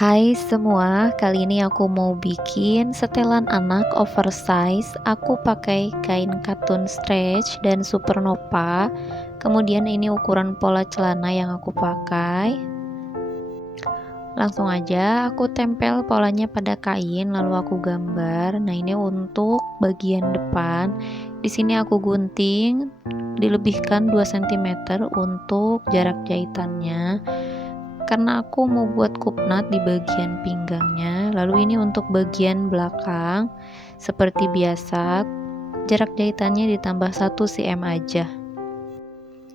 Hai semua, kali ini aku mau bikin setelan anak oversize. Aku pakai kain katun stretch dan supernova. Kemudian ini ukuran pola celana yang aku pakai. Langsung aja aku tempel polanya pada kain lalu aku gambar. Nah, ini untuk bagian depan. Di sini aku gunting, dilebihkan 2 cm untuk jarak jahitannya. Karena aku mau buat kupnat di bagian pinggangnya. Lalu ini untuk bagian belakang, seperti biasa jarak jahitannya ditambah 1 cm aja,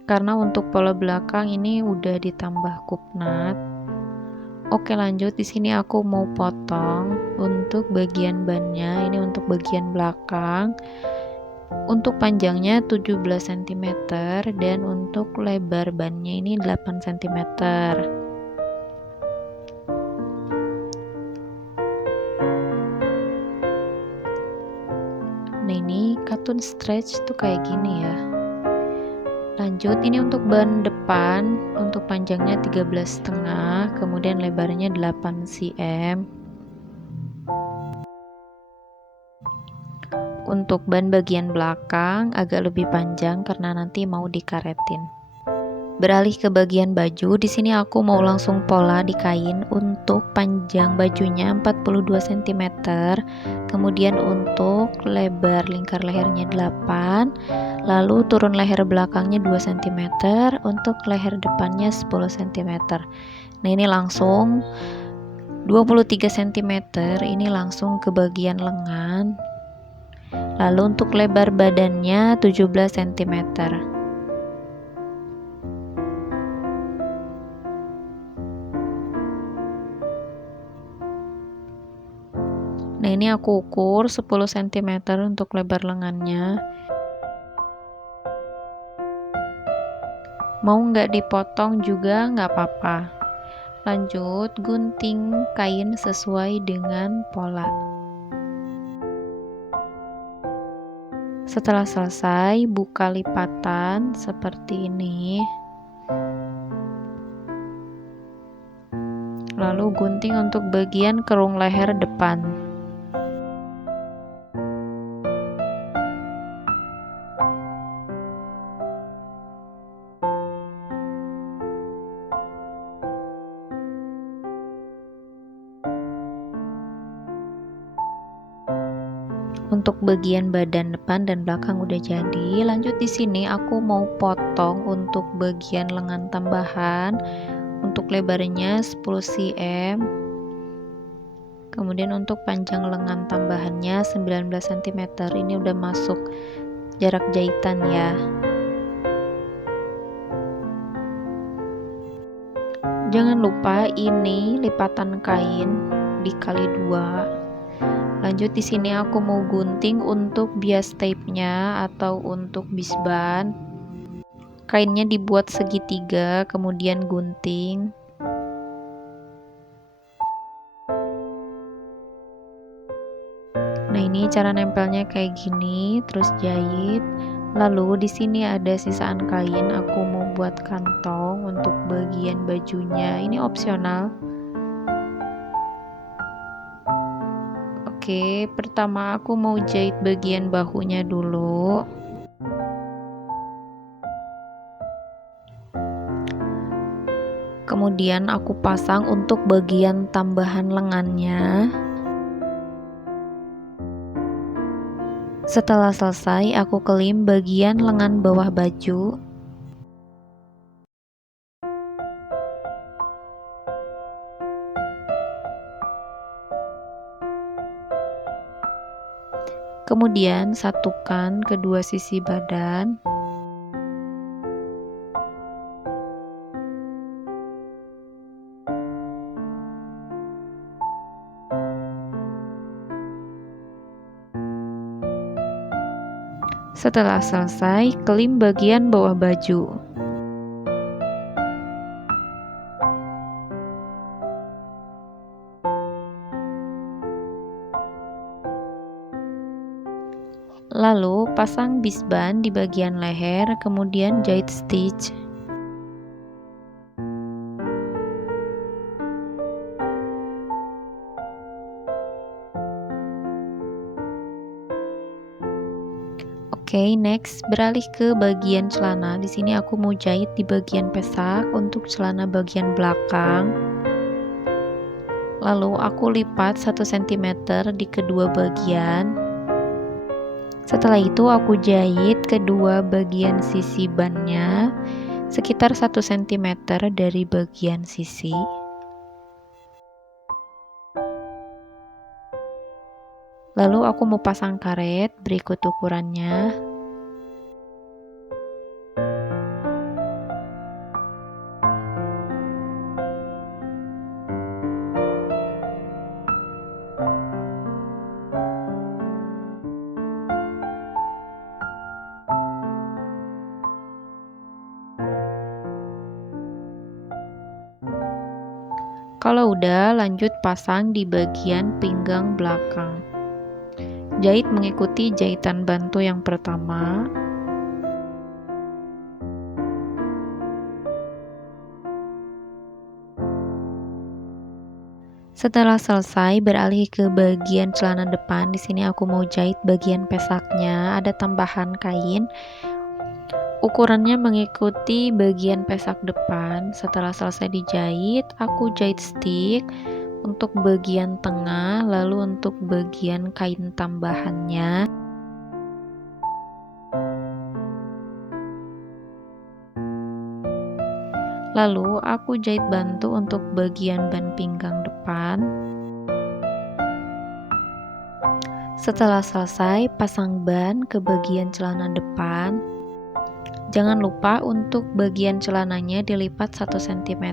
karena untuk pola belakang ini udah ditambah kupnat. Oke, lanjut. Di sini aku mau potong untuk bagian bannya. Ini untuk bagian belakang. Untuk panjangnya 17 cm dan untuk lebar bannya ini 8 cm. Nah, ini katun stretch tuh kayak gini ya. Lanjut, ini untuk ban depan, untuk panjangnya 13,5, kemudian lebarnya 8 cm. Untuk ban bagian belakang agak lebih panjang karena nanti mau dikaretin. Beralih ke bagian baju, di sini aku mau langsung pola di kain. Untuk panjang bajunya 42 cm, kemudian untuk lebar lingkar lehernya 8, lalu turun leher belakangnya 2 cm, untuk leher depannya 10 cm. Nah, ini langsung 23 cm, ini langsung ke bagian lengan. Lalu untuk lebar badannya 17 cm. Nah, ini aku ukur 10 cm untuk lebar lengannya. Mau nggak dipotong juga nggak apa-apa. Lanjut, gunting kain sesuai dengan pola. Setelah selesai, buka lipatan seperti ini. Lalu gunting untuk bagian kerung leher depan. Untuk bagian badan depan dan belakang udah jadi. Lanjut, di sini aku mau potong untuk bagian lengan tambahan. Untuk lebarnya 10 cm. Kemudian untuk panjang lengan tambahannya 19 cm. Ini udah masuk jarak jahitan ya. Jangan lupa ini lipatan kain dikali 2. Lanjut, di sini aku mau gunting untuk bias tape-nya atau untuk bisban. Kainnya dibuat segitiga, kemudian gunting. Nah, ini cara nempelnya kayak gini, terus jahit. Lalu di sini ada sisaan kain, aku mau buat kantong untuk bagian bajunya. Ini opsional. Oke, pertama aku mau jahit bagian bahunya dulu. Kemudian aku pasang untuk bagian tambahan lengannya. Setelah selesai, aku kelim bagian lengan bawah baju. Kemudian satukan kedua sisi badan. Setelah selesai, kelim bagian bawah baju. Lalu pasang bisban di bagian leher, kemudian jahit stitch. Oke, next beralih ke bagian celana. Di sini aku mau jahit di bagian pesak untuk celana bagian belakang. Lalu aku lipat 1 cm di kedua bagian. Setelah itu aku jahit kedua bagian sisi bannya sekitar 1 cm dari bagian sisi. Lalu aku mau pasang karet berikut ukurannya. Kalau udah, lanjut pasang di bagian pinggang belakang. Jahit mengikuti jahitan bantu yang pertama. Setelah selesai, beralih ke bagian celana depan. Di sini aku mau jahit bagian pesaknya, ada tambahan kain. Ukurannya mengikuti bagian pesak depan. Setelah selesai dijahit, aku jahit stick untuk bagian tengah, lalu untuk bagian kain tambahannya. Lalu aku jahit bantu untuk bagian ban pinggang depan. Setelah selesai, pasang ban ke bagian celana depan. Jangan lupa untuk bagian celananya dilipat 1 cm.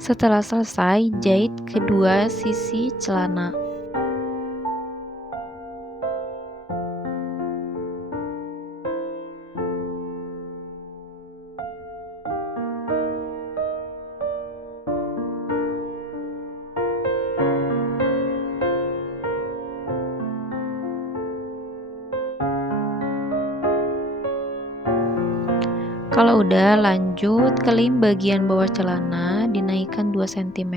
Setelah selesai, jahit kedua sisi celana. Kalau udah, lanjut kelim bagian bawah celana, dinaikkan 2 cm.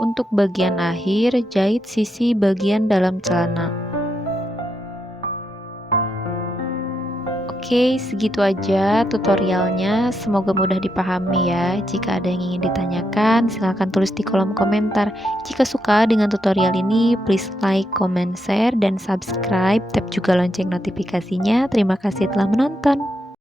Untuk bagian akhir, jahit sisi bagian dalam celana. Oke, segitu aja tutorialnya. Semoga mudah dipahami ya. Jika ada yang ingin ditanyakan, silahkan tulis di kolom komentar. Jika suka dengan tutorial ini, please like, comment, share, dan subscribe. Tap juga lonceng notifikasinya. Terima kasih telah menonton.